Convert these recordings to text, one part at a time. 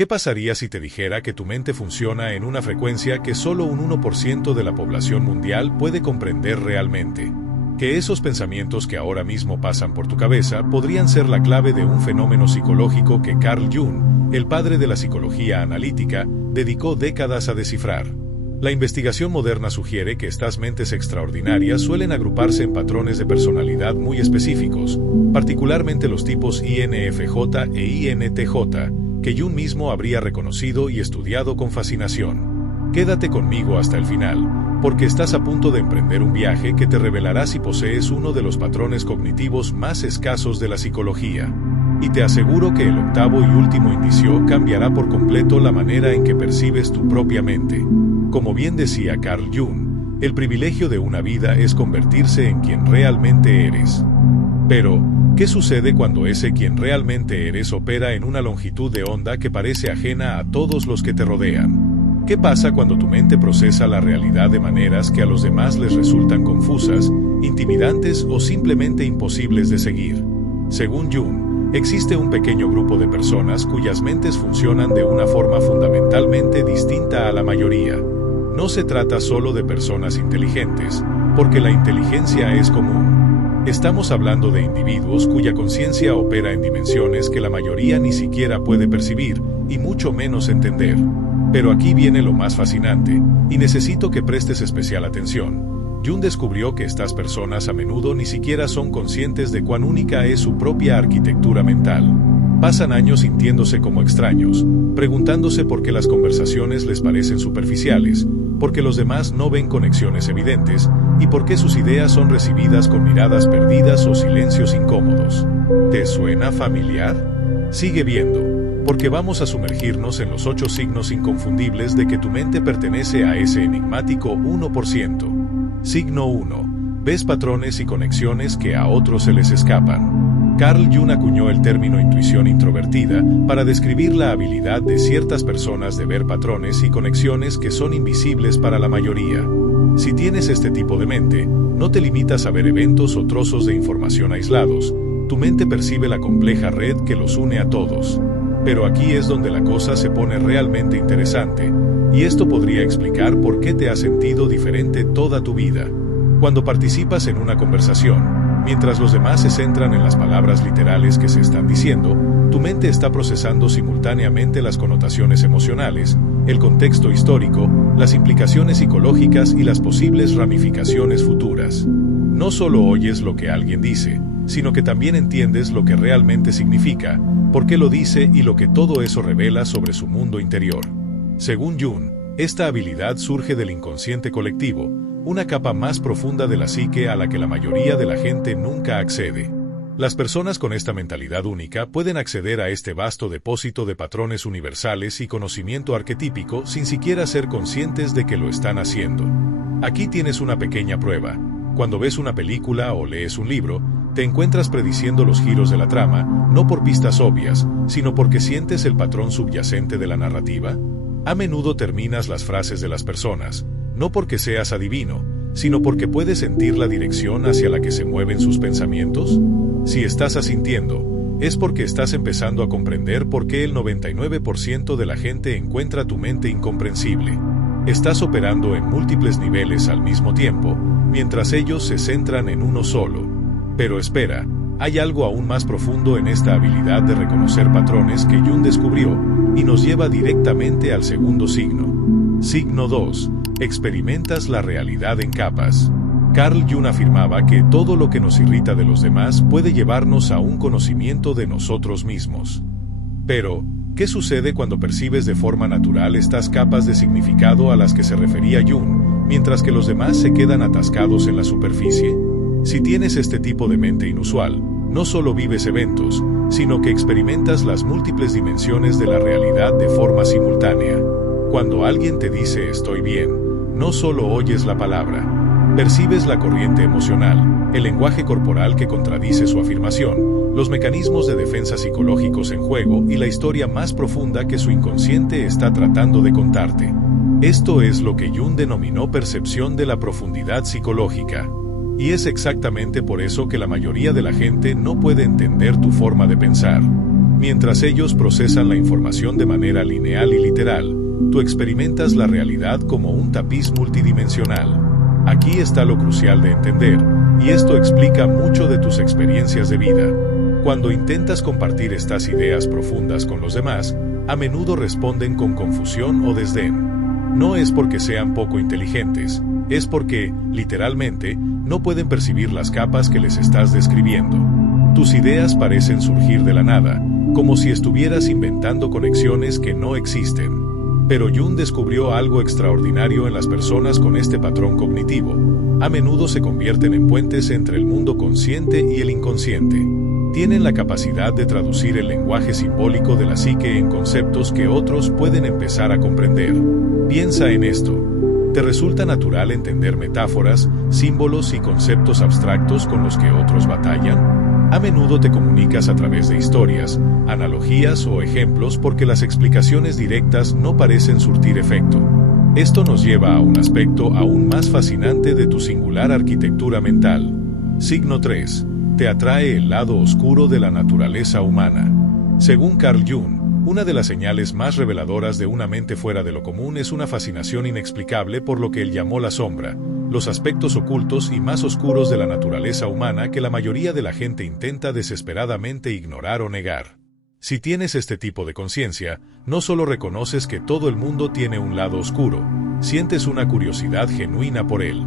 ¿Qué pasaría si te dijera que tu mente funciona en una frecuencia que solo un 1% de la población mundial puede comprender realmente? Que esos pensamientos que ahora mismo pasan por tu cabeza podrían ser la clave de un fenómeno psicológico que Carl Jung, el padre de la psicología analítica, dedicó décadas a descifrar. La investigación moderna sugiere que estas mentes extraordinarias suelen agruparse en patrones de personalidad muy específicos, particularmente los tipos INFJ e INTJ, que Jung mismo habría reconocido y estudiado con fascinación. Quédate conmigo hasta el final, porque estás a punto de emprender un viaje que te revelará si posees uno de los patrones cognitivos más escasos de la psicología. Y te aseguro que el octavo y último indicio cambiará por completo la manera en que percibes tu propia mente. Como bien decía Carl Jung, el privilegio de una vida es convertirse en quien realmente eres. Pero, ¿qué sucede cuando ese quien realmente eres opera en una longitud de onda que parece ajena a todos los que te rodean? ¿Qué pasa cuando tu mente procesa la realidad de maneras que a los demás les resultan confusas, intimidantes o simplemente imposibles de seguir? Según Jung, existe un pequeño grupo de personas cuyas mentes funcionan de una forma fundamentalmente distinta a la mayoría. No se trata solo de personas inteligentes, porque la inteligencia es común. Estamos hablando de individuos cuya conciencia opera en dimensiones que la mayoría ni siquiera puede percibir, y mucho menos entender. Pero aquí viene lo más fascinante, y necesito que prestes especial atención. Jung descubrió que estas personas a menudo ni siquiera son conscientes de cuán única es su propia arquitectura mental. Pasan años sintiéndose como extraños, preguntándose por qué las conversaciones les parecen superficiales, por qué los demás no ven conexiones evidentes, y por qué sus ideas son recibidas con miradas perdidas o silencios incómodos. ¿Te suena familiar? Sigue viendo, porque vamos a sumergirnos en los 8 signos inconfundibles de que tu mente pertenece a ese enigmático 1%. Signo 1. Ves patrones y conexiones que a otros se les escapan. Carl Jung acuñó el término intuición introvertida para describir la habilidad de ciertas personas de ver patrones y conexiones que son invisibles para la mayoría. Si tienes este tipo de mente, no te limitas a ver eventos o trozos de información aislados. Tu mente percibe la compleja red que los une a todos. Pero aquí es donde la cosa se pone realmente interesante, y esto podría explicar por qué te has sentido diferente toda tu vida. Cuando participas en una conversación, mientras los demás se centran en las palabras literales que se están diciendo, tu mente está procesando simultáneamente las connotaciones emocionales, el contexto histórico, las implicaciones psicológicas y las posibles ramificaciones futuras. No solo oyes lo que alguien dice, sino que también entiendes lo que realmente significa, por qué lo dice y lo que todo eso revela sobre su mundo interior. Según Jung, esta habilidad surge del inconsciente colectivo, una capa más profunda de la psique a la que la mayoría de la gente nunca accede. Las personas con esta mentalidad única pueden acceder a este vasto depósito de patrones universales y conocimiento arquetípico sin siquiera ser conscientes de que lo están haciendo. Aquí tienes una pequeña prueba. Cuando ves una película o lees un libro, te encuentras prediciendo los giros de la trama, no por pistas obvias, sino porque sientes el patrón subyacente de la narrativa. A menudo terminas las frases de las personas, no porque seas adivino, sino porque puedes sentir la dirección hacia la que se mueven sus pensamientos. Si estás asintiendo, es porque estás empezando a comprender por qué el 99% de la gente encuentra tu mente incomprensible. Estás operando en múltiples niveles al mismo tiempo, mientras ellos se centran en uno solo. Pero espera, hay algo aún más profundo en esta habilidad de reconocer patrones que Jung descubrió, y nos lleva directamente al segundo signo. Signo 2. Experimentas la realidad en capas. Carl Jung afirmaba que todo lo que nos irrita de los demás puede llevarnos a un conocimiento de nosotros mismos. Pero, ¿qué sucede cuando percibes de forma natural estas capas de significado a las que se refería Jung, mientras que los demás se quedan atascados en la superficie? Si tienes este tipo de mente inusual, no solo vives eventos, sino que experimentas las múltiples dimensiones de la realidad de forma simultánea. Cuando alguien te dice estoy bien, no solo oyes la palabra, percibes la corriente emocional, el lenguaje corporal que contradice su afirmación, los mecanismos de defensa psicológicos en juego y la historia más profunda que su inconsciente está tratando de contarte. Esto es lo que Jung denominó percepción de la profundidad psicológica. Y es exactamente por eso que la mayoría de la gente no puede entender tu forma de pensar. Mientras ellos procesan la información de manera lineal y literal, tú experimentas la realidad como un tapiz multidimensional. Aquí está lo crucial de entender, y esto explica mucho de tus experiencias de vida. Cuando intentas compartir estas ideas profundas con los demás, a menudo responden con confusión o desdén. No es porque sean poco inteligentes, es porque, literalmente, no pueden percibir las capas que les estás describiendo. Tus ideas parecen surgir de la nada, como si estuvieras inventando conexiones que no existen. Pero Jung descubrió algo extraordinario en las personas con este patrón cognitivo. A menudo se convierten en puentes entre el mundo consciente y el inconsciente. Tienen la capacidad de traducir el lenguaje simbólico de la psique en conceptos que otros pueden empezar a comprender. Piensa en esto. ¿Te resulta natural entender metáforas, símbolos y conceptos abstractos con los que otros batallan? A menudo te comunicas a través de historias, analogías o ejemplos porque las explicaciones directas no parecen surtir efecto. Esto nos lleva a un aspecto aún más fascinante de tu singular arquitectura mental. Signo 3. Te atrae el lado oscuro de la naturaleza humana. Según Carl Jung, una de las señales más reveladoras de una mente fuera de lo común es una fascinación inexplicable por lo que él llamó la sombra, los aspectos ocultos y más oscuros de la naturaleza humana que la mayoría de la gente intenta desesperadamente ignorar o negar. Si tienes este tipo de conciencia, no solo reconoces que todo el mundo tiene un lado oscuro, sientes una curiosidad genuina por él.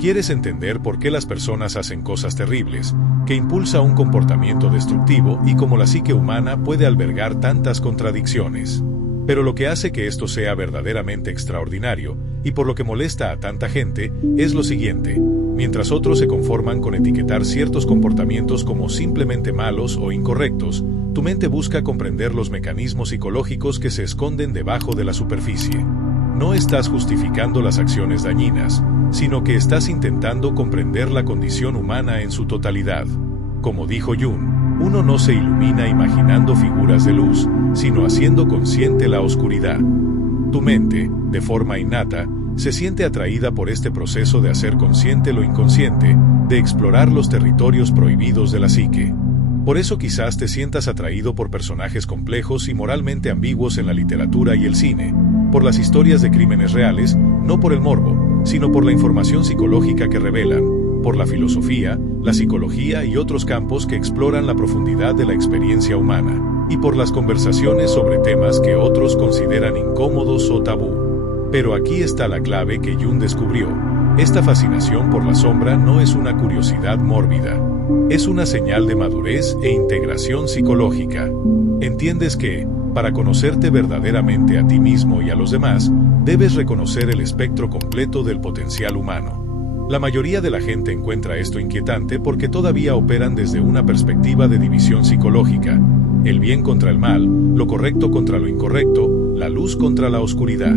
Quieres entender por qué las personas hacen cosas terribles, que impulsa un comportamiento destructivo y cómo la psique humana puede albergar tantas contradicciones. Pero lo que hace que esto sea verdaderamente extraordinario, y por lo que molesta a tanta gente, es lo siguiente. Mientras otros se conforman con etiquetar ciertos comportamientos como simplemente malos o incorrectos, tu mente busca comprender los mecanismos psicológicos que se esconden debajo de la superficie. No estás justificando las acciones dañinas, sino que estás intentando comprender la condición humana en su totalidad. Como dijo Jung, uno no se ilumina imaginando figuras de luz, sino haciendo consciente la oscuridad. Tu mente, de forma innata, se siente atraída por este proceso de hacer consciente lo inconsciente, de explorar los territorios prohibidos de la psique. Por eso quizás te sientas atraído por personajes complejos y moralmente ambiguos en la literatura y el cine, por las historias de crímenes reales, no por el morbo, sino por la información psicológica que revelan, por la filosofía, la psicología y otros campos que exploran la profundidad de la experiencia humana, y por las conversaciones sobre temas que otros consideran incómodos o tabú. Pero aquí está la clave que Jung descubrió. Esta fascinación por la sombra no es una curiosidad mórbida. Es una señal de madurez e integración psicológica. Entiendes que, para conocerte verdaderamente a ti mismo y a los demás, debes reconocer el espectro completo del potencial humano. La mayoría de la gente encuentra esto inquietante porque todavía operan desde una perspectiva de división psicológica, el bien contra el mal, lo correcto contra lo incorrecto, la luz contra la oscuridad.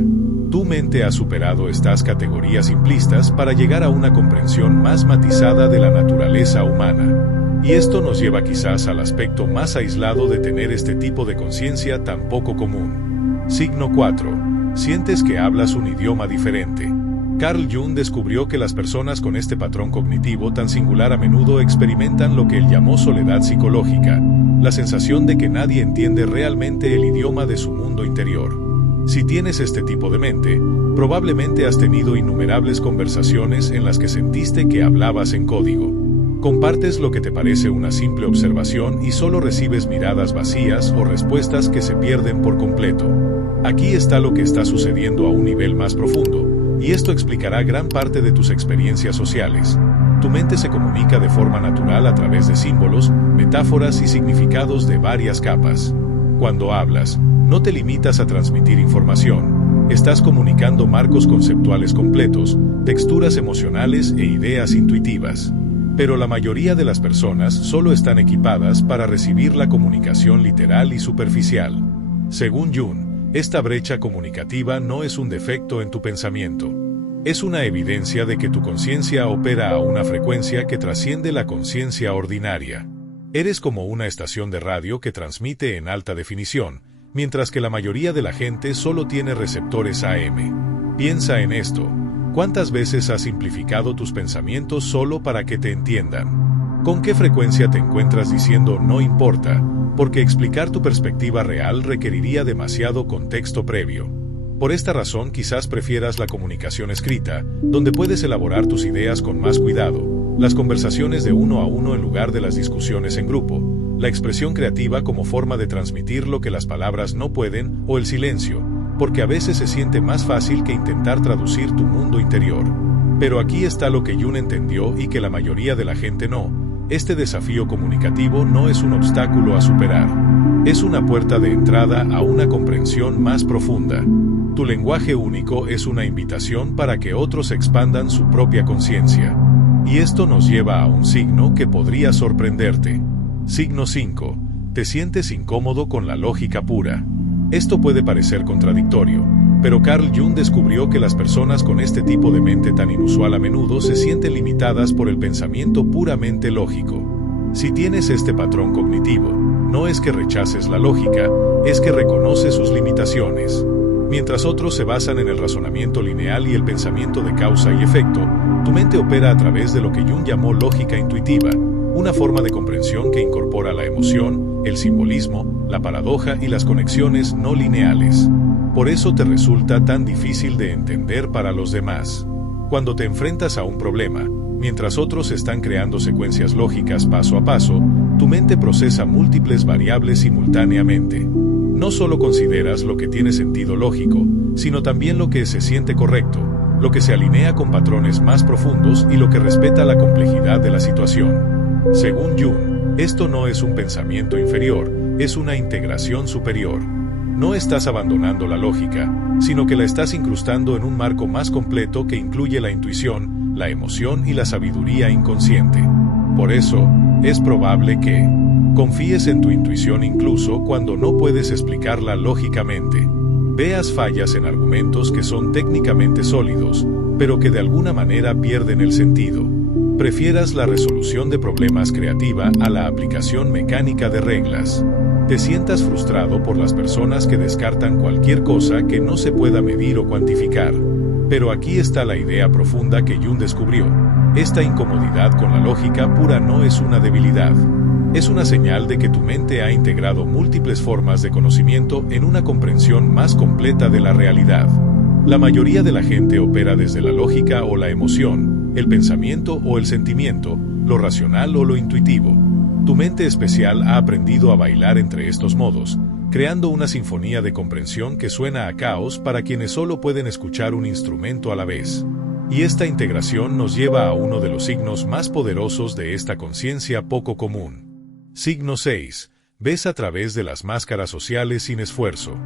Tu mente ha superado estas categorías simplistas para llegar a una comprensión más matizada de la naturaleza humana. Y esto nos lleva quizás al aspecto más aislado de tener este tipo de conciencia tan poco común. Signo 4. Sientes que hablas un idioma diferente. Carl Jung descubrió que las personas con este patrón cognitivo tan singular a menudo experimentan lo que él llamó soledad psicológica, la sensación de que nadie entiende realmente el idioma de su mundo interior. Si tienes este tipo de mente, probablemente has tenido innumerables conversaciones en las que sentiste que hablabas en código. Compartes lo que te parece una simple observación y solo recibes miradas vacías o respuestas que se pierden por completo. Aquí está lo que está sucediendo a un nivel más profundo, y esto explicará gran parte de tus experiencias sociales. Tu mente se comunica de forma natural a través de símbolos, metáforas y significados de varias capas. Cuando hablas, no te limitas a transmitir información. Estás comunicando marcos conceptuales completos, texturas emocionales e ideas intuitivas. Pero la mayoría de las personas solo están equipadas para recibir la comunicación literal y superficial. Según Jung, esta brecha comunicativa no es un defecto en tu pensamiento. Es una evidencia de que tu conciencia opera a una frecuencia que trasciende la conciencia ordinaria. Eres como una estación de radio que transmite en alta definición, mientras que la mayoría de la gente solo tiene receptores AM. Piensa en esto. ¿Cuántas veces has simplificado tus pensamientos solo para que te entiendan? ¿Con qué frecuencia te encuentras diciendo no importa? Porque explicar tu perspectiva real requeriría demasiado contexto previo. Por esta razón quizás prefieras la comunicación escrita, donde puedes elaborar tus ideas con más cuidado, las conversaciones de uno a uno en lugar de las discusiones en grupo, la expresión creativa como forma de transmitir lo que las palabras no pueden, o el silencio, porque a veces se siente más fácil que intentar traducir tu mundo interior. Pero aquí está lo que Jung entendió y que la mayoría de la gente no. Este desafío comunicativo no es un obstáculo a superar. Es una puerta de entrada a una comprensión más profunda. Tu lenguaje único es una invitación para que otros expandan su propia conciencia. Y esto nos lleva a un signo que podría sorprenderte. Signo 5. Te sientes incómodo con la lógica pura. Esto puede parecer contradictorio, pero Carl Jung descubrió que las personas con este tipo de mente tan inusual a menudo se sienten limitadas por el pensamiento puramente lógico. Si tienes este patrón cognitivo, no es que rechaces la lógica, es que reconoces sus limitaciones. Mientras otros se basan en el razonamiento lineal y el pensamiento de causa y efecto, tu mente opera a través de lo que Jung llamó lógica intuitiva, una forma de comprensión que incorpora la emoción, el simbolismo, la paradoja y las conexiones no lineales. Por eso te resulta tan difícil de entender para los demás. Cuando te enfrentas a un problema, mientras otros están creando secuencias lógicas paso a paso, tu mente procesa múltiples variables simultáneamente. No solo consideras lo que tiene sentido lógico, sino también lo que se siente correcto, lo que se alinea con patrones más profundos y lo que respeta la complejidad de la situación. Según Jung, esto no es un pensamiento inferior, es una integración superior. No estás abandonando la lógica, sino que la estás incrustando en un marco más completo que incluye la intuición, la emoción y la sabiduría inconsciente. Por eso, es probable que confíes en tu intuición incluso cuando no puedes explicarla lógicamente. Veas fallas en argumentos que son técnicamente sólidos, pero que de alguna manera pierden el sentido. Prefieras la resolución de problemas creativa a la aplicación mecánica de reglas. Te sientas frustrado por las personas que descartan cualquier cosa que no se pueda medir o cuantificar. Pero aquí está la idea profunda que Jung descubrió. Esta incomodidad con la lógica pura no es una debilidad. Es una señal de que tu mente ha integrado múltiples formas de conocimiento en una comprensión más completa de la realidad. La mayoría de la gente opera desde la lógica o la emoción, el pensamiento o el sentimiento, lo racional o lo intuitivo. Tu mente especial ha aprendido a bailar entre estos modos, creando una sinfonía de comprensión que suena a caos para quienes solo pueden escuchar un instrumento a la vez. Y esta integración nos lleva a uno de los signos más poderosos de esta conciencia poco común. Signo 6. Ves a través de las máscaras sociales sin esfuerzo.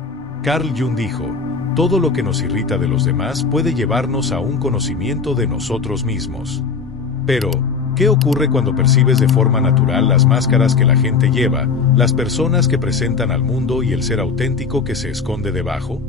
Carl Jung dijo, todo lo que nos irrita de los demás puede llevarnos a un conocimiento de nosotros mismos. Pero, ¿qué ocurre cuando percibes de forma natural las máscaras que la gente lleva, las personas que presentan al mundo y el ser auténtico que se esconde debajo?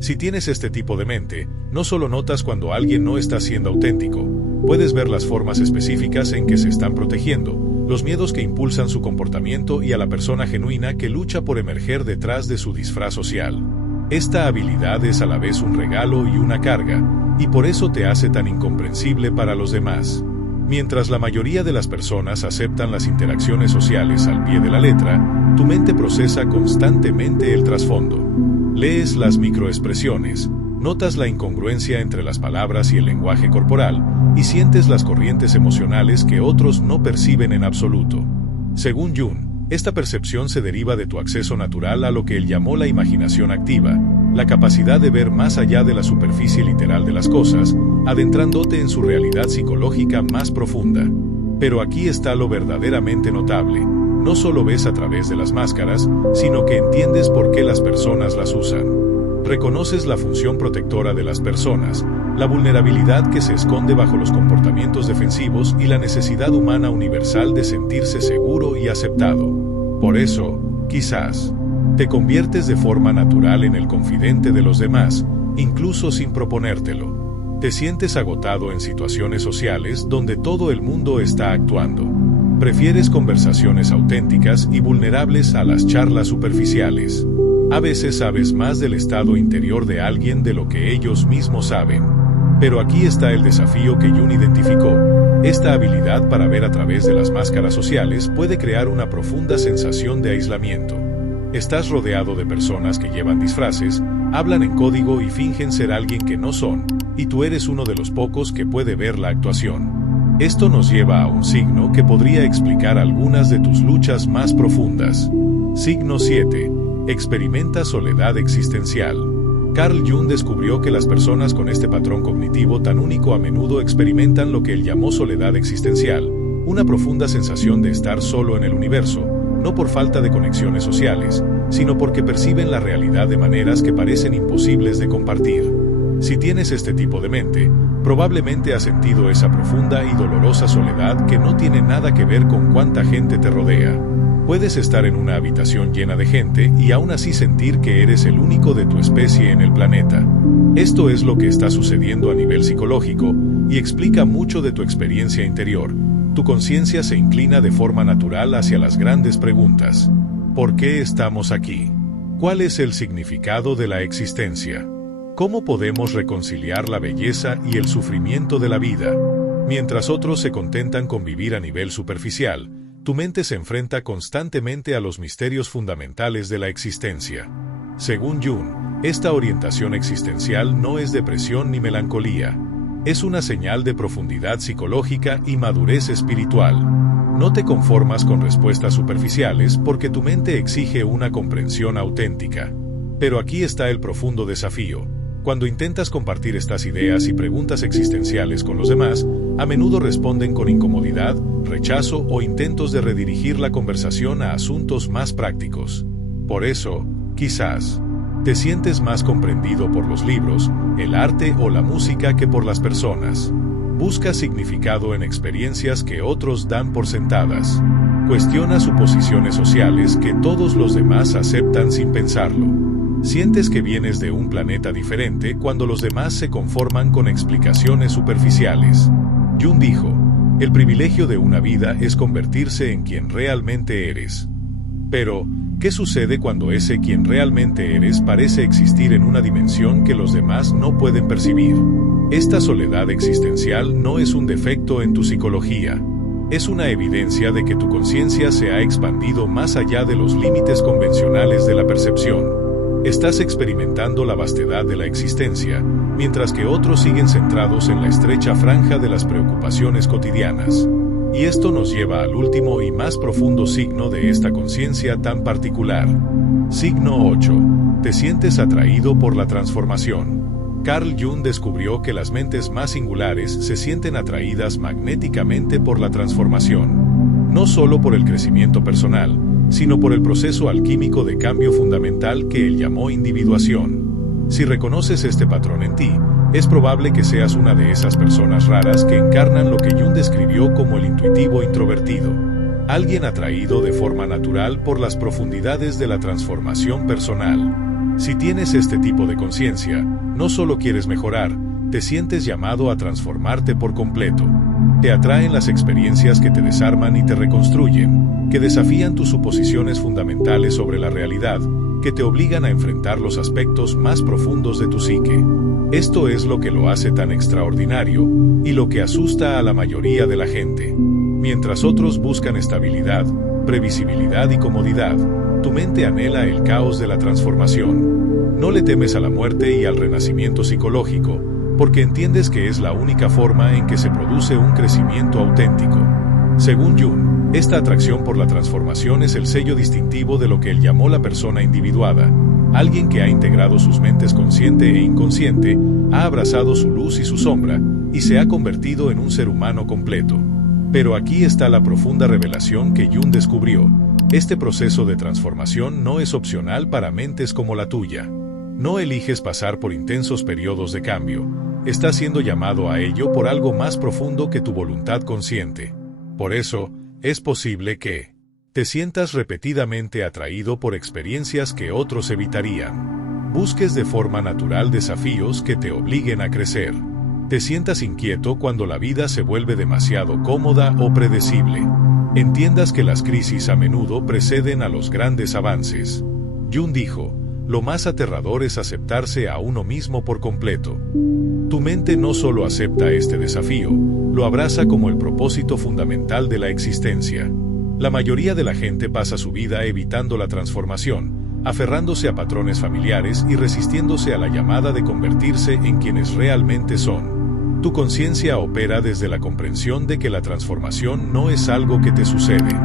Si tienes este tipo de mente, no solo notas cuando alguien no está siendo auténtico, puedes ver las formas específicas en que se están protegiendo, los miedos que impulsan su comportamiento y a la persona genuina que lucha por emerger detrás de su disfraz social. Esta habilidad es a la vez un regalo y una carga, y por eso te hace tan incomprensible para los demás. Mientras la mayoría de las personas aceptan las interacciones sociales al pie de la letra, tu mente procesa constantemente el trasfondo. Lees las microexpresiones, notas la incongruencia entre las palabras y el lenguaje corporal, y sientes las corrientes emocionales que otros no perciben en absoluto. Según Jung, esta percepción se deriva de tu acceso natural a lo que él llamó la imaginación activa, la capacidad de ver más allá de la superficie literal de las cosas, adentrándote en su realidad psicológica más profunda. Pero aquí está lo verdaderamente notable. No solo ves a través de las máscaras, sino que entiendes por qué las personas las usan. Reconoces la función protectora de las personas, la vulnerabilidad que se esconde bajo los comportamientos defensivos y la necesidad humana universal de sentirse seguro y aceptado. Por eso, quizás, te conviertes de forma natural en el confidente de los demás, incluso sin proponértelo. Te sientes agotado en situaciones sociales donde todo el mundo está actuando. Prefieres conversaciones auténticas y vulnerables a las charlas superficiales. A veces sabes más del estado interior de alguien de lo que ellos mismos saben. Pero aquí está el desafío que Jung identificó. Esta habilidad para ver a través de las máscaras sociales puede crear una profunda sensación de aislamiento. Estás rodeado de personas que llevan disfraces, hablan en código y fingen ser alguien que no son, y tú eres uno de los pocos que puede ver la actuación. Esto nos lleva a un signo que podría explicar algunas de tus luchas más profundas. Signo 7. Experimenta soledad existencial. Carl Jung descubrió que las personas con este patrón cognitivo tan único a menudo experimentan lo que él llamó soledad existencial, una profunda sensación de estar solo en el universo, no por falta de conexiones sociales, sino porque perciben la realidad de maneras que parecen imposibles de compartir. Si tienes este tipo de mente, probablemente has sentido esa profunda y dolorosa soledad que no tiene nada que ver con cuánta gente te rodea. Puedes estar en una habitación llena de gente y aún así sentir que eres el único de tu especie en el planeta. Esto es lo que está sucediendo a nivel psicológico y explica mucho de tu experiencia interior. Tu conciencia se inclina de forma natural hacia las grandes preguntas. ¿Por qué estamos aquí? ¿Cuál es el significado de la existencia? ¿Cómo podemos reconciliar la belleza y el sufrimiento de la vida? Mientras otros se contentan con vivir a nivel superficial, tu mente se enfrenta constantemente a los misterios fundamentales de la existencia. Según Jung, esta orientación existencial no es depresión ni melancolía. Es una señal de profundidad psicológica y madurez espiritual. No te conformas con respuestas superficiales porque tu mente exige una comprensión auténtica. Pero aquí está el profundo desafío. Cuando intentas compartir estas ideas y preguntas existenciales con los demás, a menudo responden con incomodidad, rechazo o intentos de redirigir la conversación a asuntos más prácticos. Por eso, quizás, te sientes más comprendido por los libros, el arte o la música que por las personas. Busca significado en experiencias que otros dan por sentadas. Cuestiona suposiciones sociales que todos los demás aceptan sin pensarlo. Sientes que vienes de un planeta diferente cuando los demás se conforman con explicaciones superficiales. Jung dijo, el privilegio de una vida es convertirse en quien realmente eres. Pero, ¿qué sucede cuando ese quien realmente eres parece existir en una dimensión que los demás no pueden percibir? Esta soledad existencial no es un defecto en tu psicología. Es una evidencia de que tu conciencia se ha expandido más allá de los límites convencionales de la percepción. Estás experimentando la vastedad de la existencia, mientras que otros siguen centrados en la estrecha franja de las preocupaciones cotidianas. Y esto nos lleva al último y más profundo signo de esta conciencia tan particular. Signo 8. Te sientes atraído por la transformación. Carl Jung descubrió que las mentes más singulares se sienten atraídas magnéticamente por la transformación. No solo por el crecimiento personal, sino por el proceso alquímico de cambio fundamental que él llamó individuación. Si reconoces este patrón en ti, es probable que seas una de esas personas raras que encarnan lo que Jung describió como el intuitivo introvertido. Alguien atraído de forma natural por las profundidades de la transformación personal. Si tienes este tipo de conciencia, no solo quieres mejorar, te sientes llamado a transformarte por completo. Te atraen las experiencias que te desarman y te reconstruyen, que desafían tus suposiciones fundamentales sobre la realidad, que te obligan a enfrentar los aspectos más profundos de tu psique. Esto es lo que lo hace tan extraordinario, y lo que asusta a la mayoría de la gente. Mientras otros buscan estabilidad, previsibilidad y comodidad, tu mente anhela el caos de la transformación. No le temes a la muerte y al renacimiento psicológico, porque entiendes que es la única forma en que se produce un crecimiento auténtico. Según Jung, esta atracción por la transformación es el sello distintivo de lo que él llamó la persona individuada, alguien que ha integrado sus mentes consciente e inconsciente, ha abrazado su luz y su sombra, y se ha convertido en un ser humano completo. Pero aquí está la profunda revelación que Jung descubrió. Este proceso de transformación no es opcional para mentes como la tuya. No eliges pasar por intensos periodos de cambio. Estás siendo llamado a ello por algo más profundo que tu voluntad consciente. Por eso, es posible que te sientas repetidamente atraído por experiencias que otros evitarían. Busques de forma natural desafíos que te obliguen a crecer. Te sientas inquieto cuando la vida se vuelve demasiado cómoda o predecible. Entiendas que las crisis a menudo preceden a los grandes avances. Jung dijo, lo más aterrador es aceptarse a uno mismo por completo. Tu mente no solo acepta este desafío, lo abraza como el propósito fundamental de la existencia. La mayoría de la gente pasa su vida evitando la transformación, aferrándose a patrones familiares y resistiéndose a la llamada de convertirse en quienes realmente son. Tu conciencia opera desde la comprensión de que la transformación no es algo que te sucede,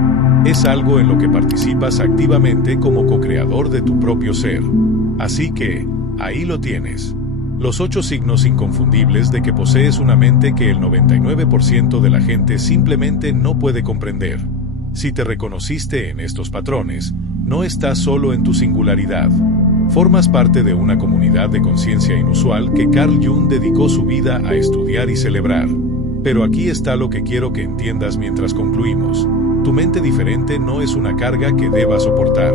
es algo en lo que participas activamente como co-creador de tu propio ser. Así que, ahí lo tienes. Los 8 signos inconfundibles de que posees una mente que el 99% de la gente simplemente no puede comprender. Si te reconociste en estos patrones, no estás solo en tu singularidad. Formas parte de una comunidad de conciencia inusual que Carl Jung dedicó su vida a estudiar y celebrar. Pero aquí está lo que quiero que entiendas mientras concluimos. Tu mente diferente no es una carga que debas soportar.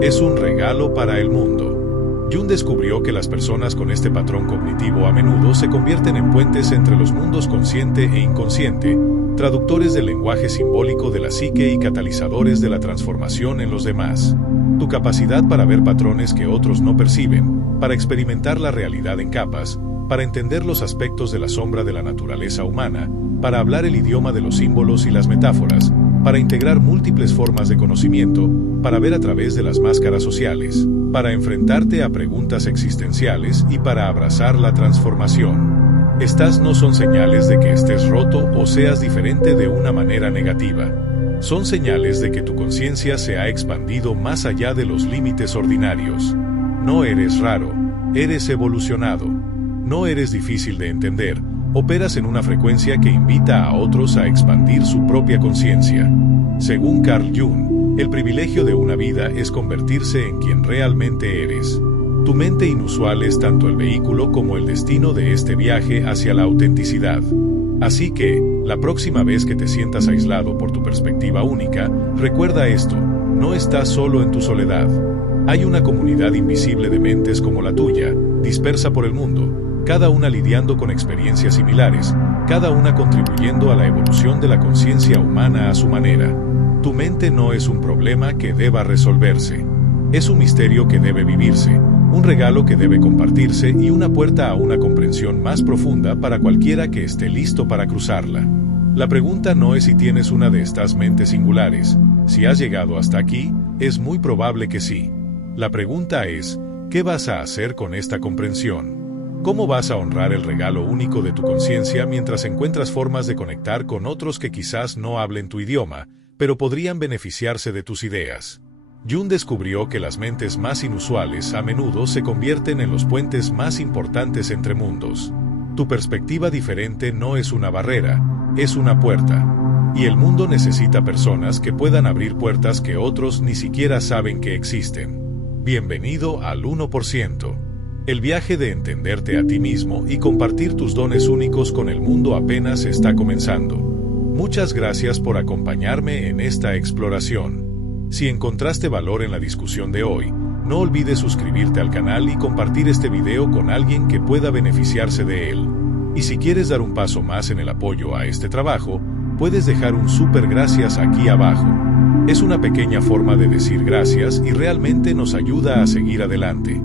Es un regalo para el mundo. Jung descubrió que las personas con este patrón cognitivo a menudo se convierten en puentes entre los mundos consciente e inconsciente, traductores del lenguaje simbólico de la psique y catalizadores de la transformación en los demás. Tu capacidad para ver patrones que otros no perciben, para experimentar la realidad en capas, para entender los aspectos de la sombra de la naturaleza humana, para hablar el idioma de los símbolos y las metáforas, para integrar múltiples formas de conocimiento, para ver a través de las máscaras sociales, para enfrentarte a preguntas existenciales y para abrazar la transformación. Estas no son señales de que estés roto o seas diferente de una manera negativa. Son señales de que tu conciencia se ha expandido más allá de los límites ordinarios. No eres raro, eres evolucionado. No eres difícil de entender, operas en una frecuencia que invita a otros a expandir su propia conciencia. Según Carl Jung, el privilegio de una vida es convertirse en quien realmente eres. Tu mente inusual es tanto el vehículo como el destino de este viaje hacia la autenticidad. Así que, la próxima vez que te sientas aislado por tu perspectiva única, recuerda esto: no estás solo en tu soledad. Hay una comunidad invisible de mentes como la tuya, dispersa por el mundo, cada una lidiando con experiencias similares, cada una contribuyendo a la evolución de la conciencia humana a su manera. Tu mente no es un problema que deba resolverse. Es un misterio que debe vivirse, un regalo que debe compartirse y una puerta a una comprensión más profunda para cualquiera que esté listo para cruzarla. La pregunta no es si tienes una de estas mentes singulares. Si has llegado hasta aquí, es muy probable que sí. La pregunta es, ¿qué vas a hacer con esta comprensión? ¿Cómo vas a honrar el regalo único de tu conciencia mientras encuentras formas de conectar con otros que quizás no hablen tu idioma, pero podrían beneficiarse de tus ideas? Jung descubrió que las mentes más inusuales a menudo se convierten en los puentes más importantes entre mundos. Tu perspectiva diferente no es una barrera, es una puerta. Y el mundo necesita personas que puedan abrir puertas que otros ni siquiera saben que existen. Bienvenido al 1%. El viaje de entenderte a ti mismo y compartir tus dones únicos con el mundo apenas está comenzando. Muchas gracias por acompañarme en esta exploración. Si encontraste valor en la discusión de hoy, no olvides suscribirte al canal y compartir este video con alguien que pueda beneficiarse de él. Y si quieres dar un paso más en el apoyo a este trabajo, puedes dejar un súper gracias aquí abajo. Es una pequeña forma de decir gracias y realmente nos ayuda a seguir adelante.